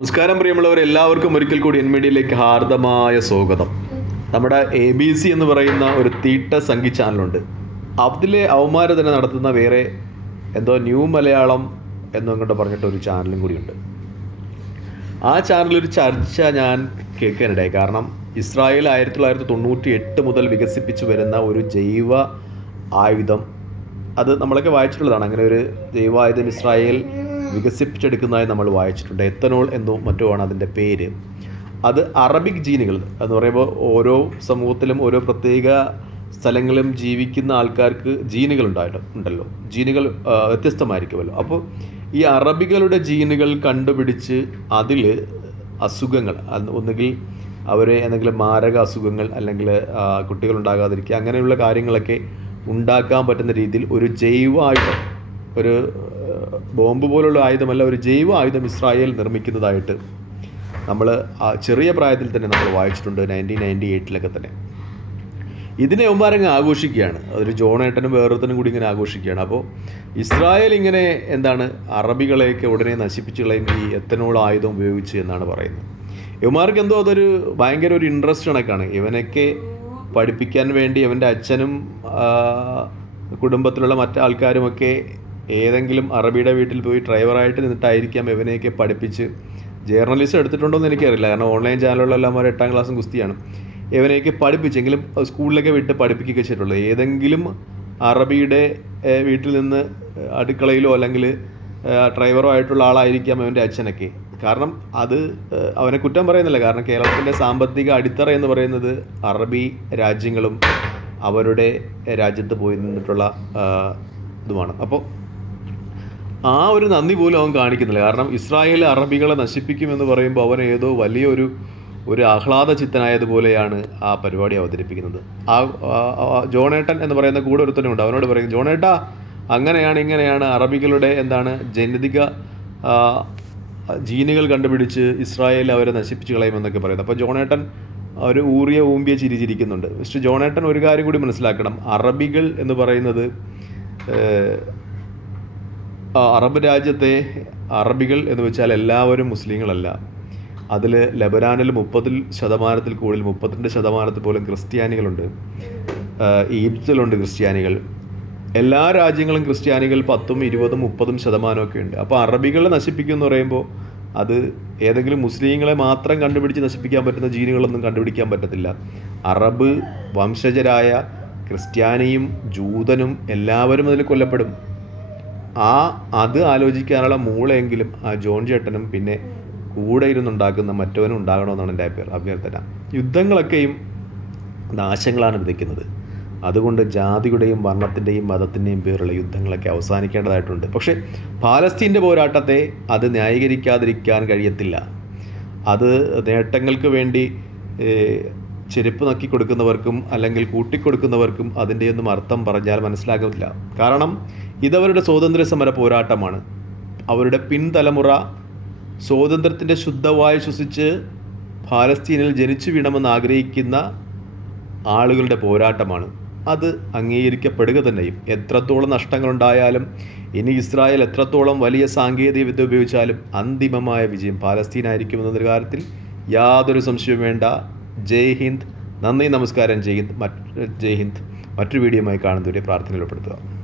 നമസ്കാരം പ്രിയമുള്ളവർ എല്ലാവർക്കും ഒരിക്കൽ കൂടി എൻ മീഡിയയിലേക്ക് ഹാർദമായ സ്വാഗതം. നമ്മുടെ എ ബി സി എന്ന് പറയുന്ന ഒരു തീട്ട സംഗീത ചാനലുണ്ട്. അതിലെ അവമാര തന്നെ നടത്തുന്ന വേറെ എന്തോ ന്യൂ മലയാളം എന്നങ്ങോട്ട് പറഞ്ഞിട്ട് ഒരു ചാനലും കൂടിയുണ്ട്. ആ ചാനലൊരു ചർച്ച ഞാൻ കേൾക്കാനിടയായി. കാരണം ഇസ്രായേൽ ആയിരത്തി തൊള്ളായിരത്തി തൊണ്ണൂറ്റി എട്ട് മുതൽ വികസിപ്പിച്ചു വരുന്ന ഒരു ജൈവ ആയുധം. അത് നമ്മളൊക്കെ വായിച്ചിട്ടുള്ളതാണ്. അങ്ങനെ ഒരു ജൈവായുധം ഇസ്രായേൽ വികസിപ്പിച്ചെടുക്കുന്നതായി നമ്മൾ വായിച്ചിട്ടുണ്ട്. എത്തനോൾ എന്നോ മറ്റോ ആണ് അതിന്റെ പേര്. അത് അറബിക് ജീനുകൾ എന്ന് പറയുമ്പോൾ ഓരോ സമൂഹത്തിലും ഓരോ പ്രത്യേക സ്ഥലങ്ങളിലും ജീവിക്കുന്ന ആൾക്കാർക്ക് ജീനുകൾ ഉണ്ടായിട്ട് ഉണ്ടല്ലോ. ജീനുകൾ വ്യത്യസ്തമായിരിക്കുമല്ലോ. അപ്പോൾ ഈ അറബികളുടെ ജീനുകൾ കണ്ടുപിടിച്ച് അതിൽ അസുഖങ്ങൾ ഒന്നുകിൽ അവരെ എന്തെങ്കിലും മാരക അസുഖങ്ങൾ അല്ലെങ്കിൽ കുട്ടികൾ ഉണ്ടാകാതിരിക്കുക അങ്ങനെയുള്ള കാര്യങ്ങളൊക്കെ ഉണ്ടാക്കാൻ പറ്റുന്ന രീതിയിൽ ഒരു ജൈവ ആയുധം ഒരു ബോംബ് പോലുള്ള ആയുധമല്ല ഒരു ജൈവ ആയുധം ഇസ്രായേൽ നിർമ്മിക്കുന്നതായിട്ട് നമ്മൾ ചെറിയ പ്രായത്തിൽ തന്നെ നമ്മൾ വായിച്ചിട്ടുണ്ട് നയന്റീൻ നയന്റി എയ്റ്റിലൊക്കെ തന്നെ. ഇതിനെ ഒമ്പാരങ്ങ് ആഘോഷിക്കുകയാണ്. അതൊരു ജോണേട്ടനും വേറൊരുത്തനും കൂടി ഇങ്ങനെ ആഘോഷിക്കുകയാണ്. അപ്പോൾ ഇസ്രായേൽ ഇങ്ങനെ എന്താണ് അറബികളെയൊക്കെ ഉടനെ നശിപ്പിച്ചു കളയും ഈ എത്തനോൾ ആയുധം ഉപയോഗിച്ച് എന്നാണ് പറയുന്നത്. ഇവന്മാർക്ക് എന്തോ അതൊരു ഭയങ്കര ഒരു ഇൻട്രസ്റ്റ് കണക്കാണ്. ഇവനൊക്കെ പഠിപ്പിക്കാൻ വേണ്ടി അവന്റെ അച്ഛനും കുടുംബത്തിലുള്ള മറ്റാൾക്കാരുമൊക്കെ ഏതെങ്കിലും അറബിയുടെ വീട്ടിൽ പോയി ഡ്രൈവറായിട്ട് നിന്നിട്ടായിരിക്കാം ഇവനെയൊക്കെ പഠിപ്പിച്ച്. ജേർണലിസ്റ്റ് എടുത്തിട്ടുണ്ടോ എന്ന് എനിക്കറിയില്ല. കാരണം ഓൺലൈൻ ചാനലുകളെല്ലാം അവർ എട്ടാം ക്ലാസ്സും ഗുസ്തിയാണ്. ഇവനെയൊക്കെ പഠിപ്പിച്ചെങ്കിലും സ്കൂളിലൊക്കെ വിട്ട് പഠിപ്പിക്കുകയൊക്കെ ചെയ്തിട്ടുള്ളത് ഏതെങ്കിലും അറബിയുടെ വീട്ടിൽ നിന്ന് അടുക്കളയിലോ അല്ലെങ്കിൽ ഡ്രൈവറോ ആയിട്ടുള്ള ആളായിരിക്കാം അവന്റെ അച്ഛനൊക്കെ. കാരണം അത് അവനെ കുറ്റം പറയുന്നില്ല. കാരണം കേരളത്തിന്റെ സാമ്പത്തിക അടിത്തറ എന്ന് പറയുന്നത് അറബി രാജ്യങ്ങളും അവരുടെ രാജ്യത്ത് പോയി നിന്നിട്ടുള്ള ഇതുമാണ്. അപ്പോൾ ആ ഒരു നന്ദി പോലും അവൻ കാണിക്കുന്നില്ല. കാരണം ഇസ്രായേൽ അറബികളെ നശിപ്പിക്കുമെന്ന് പറയുമ്പോൾ അവൻ ഏതോ വലിയൊരു ഒരു ആഹ്ലാദ ചിത്തനായതുപോലെയാണ് ആ പരിപാടി അവതരിപ്പിക്കുന്നത്. ആ ജോണേട്ടൻ എന്ന് പറയുന്ന കൂടെ ഒരുത്തനുണ്ട്. അവനോട് പറയും ജോണേട്ടാ അങ്ങനെയാണ് ഇങ്ങനെയാണ് അറബികളുടെ എന്താണ് ജനിതിക ജീനുകൾ കണ്ടുപിടിച്ച് ഇസ്രായേൽ അവരെ നശിപ്പിച്ച് കളയുമെന്നൊക്കെ പറയുന്നത്. അപ്പോൾ ജോണേട്ടൻ ഒരു ഊറിയ ഊമ്പിയ ചിരിച്ചിരിക്കുന്നുണ്ട് മിസ്റ്റർ ജോണേട്ടൻ ഒരു കാര്യം കൂടി മനസ്സിലാക്കണം. അറബികൾ എന്ന് പറയുന്നത് അറബ് രാജ്യത്തെ അറബികൾ എന്ന് വെച്ചാൽ എല്ലാവരും മുസ്ലിങ്ങളല്ല. അതിൽ ലബനാനിൽ മുപ്പതിൽ ശതമാനത്തിൽ കൂടുതൽ മുപ്പത്തിരണ്ട് ശതമാനത്തിൽ പോലും ക്രിസ്ത്യാനികളുണ്ട്. ഈജിപ്തിലുണ്ട് ക്രിസ്ത്യാനികൾ. എല്ലാ രാജ്യങ്ങളും ക്രിസ്ത്യാനികൾ പത്തും ഇരുപതും മുപ്പതും ശതമാനമൊക്കെ ഉണ്ട്. അപ്പോൾ അറബികളെ നശിപ്പിക്കും എന്ന് പറയുമ്പോൾ അത് ഏതെങ്കിലും മുസ്ലിങ്ങളെ മാത്രം കണ്ടുപിടിച്ച് നശിപ്പിക്കാൻ പറ്റുന്ന ജീനുകളൊന്നും കണ്ടുപിടിക്കാൻ പറ്റത്തില്ല. അറബ് വംശജരായ ക്രിസ്ത്യാനിയും ജൂതനും എല്ലാവരും അതിൽ കൊല്ലപ്പെടും. ആ അത് ആലോചിക്കാനുള്ള മൂളെങ്കിലും ആ ജോൺ ചേട്ടനും പിന്നെ കൂടെ ഇരുന്നുണ്ടാക്കുന്ന മറ്റവനും ഉണ്ടാകണമെന്നാണ് എന്റെ അഭ്യർ അഭ്യർത്ഥന. യുദ്ധങ്ങളൊക്കെയും നാശങ്ങളാണ് വിതയ്ക്കുന്നത്. അതുകൊണ്ട് ജാതിയുടെയും വർണത്തിന്റെയും മതത്തിന്റെയും പേരുള്ള യുദ്ധങ്ങളൊക്കെ അവസാനിക്കേണ്ടതായിട്ടുണ്ട്. പക്ഷേ പാലസ്തീന്റെ പോരാട്ടത്തെ അത് ന്യായീകരിക്കാതിരിക്കാൻ കഴിയത്തില്ല. അത് നേട്ടങ്ങൾക്ക് വേണ്ടി ചെരുപ്പ് നക്കി കൊടുക്കുന്നവർക്കും അല്ലെങ്കിൽ കൂട്ടിക്കൊടുക്കുന്നവർക്കും അതിന്റെയൊന്നും അർത്ഥം പറഞ്ഞാൽ മനസ്സിലാകില്ല കാരണം ഇതവരുടെ സ്വാതന്ത്ര്യ സമര പോരാട്ടമാണ്. അവരുടെ പിൻതലമുറ സ്വാതന്ത്ര്യത്തിന്റെ ശുദ്ധവായു ശ്വസിച്ച് പാലസ്തീനിൽ ജനിച്ചു വീണമെന്ന് ആഗ്രഹിക്കുന്ന ആളുകളുടെ പോരാട്ടമാണ്. അത് അംഗീകരിക്കപ്പെടുക തന്നെയും. എത്രത്തോളം നഷ്ടങ്ങളുണ്ടായാലും ഇനി ഇസ്രായേൽ എത്രത്തോളം വലിയ സാങ്കേതിക വിദ്യ ഉപയോഗിച്ചാലും അന്തിമമായ വിജയം പാലസ്തീനായിരിക്കുമെന്ന കാര്യത്തിൽ യാതൊരു സംശയവും വേണ്ട. ജയ് ഹിന്ദ്. നന്ദി നമസ്കാരം. ജയ് ഹിന്ദ്. മറ്റ് ജയ് ഹിന്ദ്. മറ്റൊരു വീഡിയോയുമായി കാണുന്നവരെ പ്രാർത്ഥനയിൽ ഉൾപ്പെടുത്തുക.